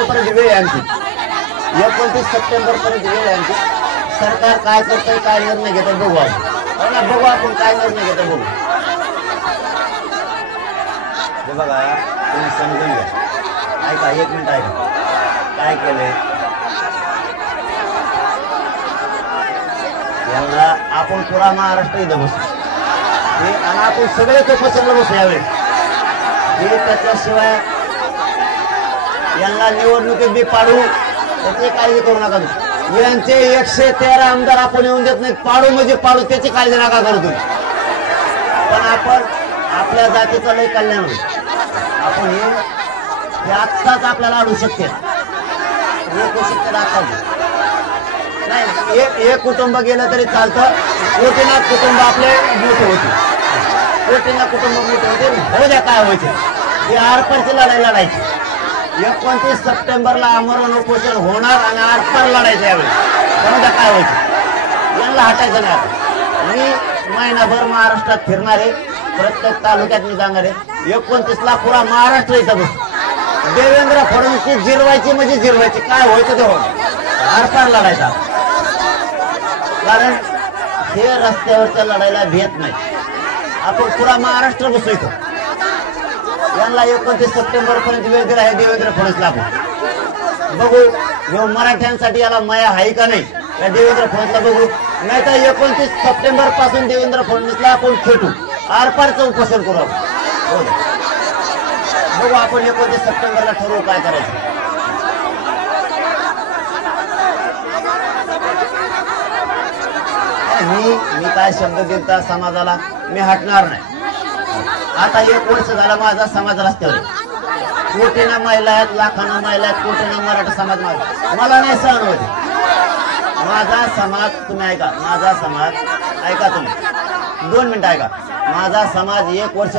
पर्यंत वेळ आहे आमची, 29 सप्टेंबर पर्यंत वेळ आहे आमची. सरकार काय करतंय, काय निर्णय घेतं बघू आपण. बघू आपण काय निर्णय घेतं बघू. हे बघा, तुम्ही समजून घ्या. ऐका, 1 मिनिट ऐका. काय केलंय यांना, आपण पुरा महाराष्ट्र इथं बसू आणि आपण सगळे उपोषणाला बसू यावेळी. हे त्याच्याशिवाय यांना निवडणुकीत बी पाडू, त्याची काळजी करू नका तुम्ही. यांचे 113 आमदार आपण येऊन देत नाही, पाडू म्हणजे पाडू, त्याची काळजी नका करू तुम्ही. पण आपण आपल्या जातीचं लय कल्याण होईल. आपण हे आत्ताच आपल्याला अडू शकते, नाही. एक कुटुंब गेलं तरी चालतं, कोटीनाथ कुटुंब आपले मोठे होते, कोटीनाथ कुटुंब मोठे होते. हो द्या, काय व्हायचे ते आरपारची लढाई लढायची. 29 सप्टेंबरला आमरण उपोषण होणार आणि आरपार लढायचं यावेळी. हो द्या, काय व्हायचं यांना हटायचं नाही. आपण मी महिनाभर महाराष्ट्रात फिरणार आहे, प्रत्येक तालुक्यात मी जाणार आहे. 29ला पुरा महाराष्ट्र इथं बसतो. देवेंद्र फडणवीसची जिरवायची म्हणजे जिरवायची, काय व्हायचं ते हो, आरपार लढायचा. कारण हे रस्त्यावरच्या लढाईला भेट नाही. आपण पुरा महाराष्ट्र बसू इथं. यांना 29 सप्टेंबर पर्यंत वेळ दिला आहे देवेंद्र फडणवीसला. आपण बघू जो मराठ्यांसाठी याला माया आहे का नाही, या देवेंद्र फडणवीसला बघू. नाही तर 29 सप्टेंबर पासून देवेंद्र फडणवीसला आपण खेटू, आरपारचं उपोषण करू आपण. बघू आपण 29 सप्टेंबरला ठरवू काय करायचं. मी काय शब्द दिलता समाजाला, मी हटणार नाही. आता 1 वर्ष झाला माझा समाज रस्त्यावर. कोटीना महिला आहेत, लाखांना महिला आहेत, कोटीना मराठा समाज मला नाही सहन होते. माझा समाज, तुम्ही ऐका, माझा समाज ऐका, तुम्ही 2 मिनिटं ऐका. माझा समाज 1 वर्ष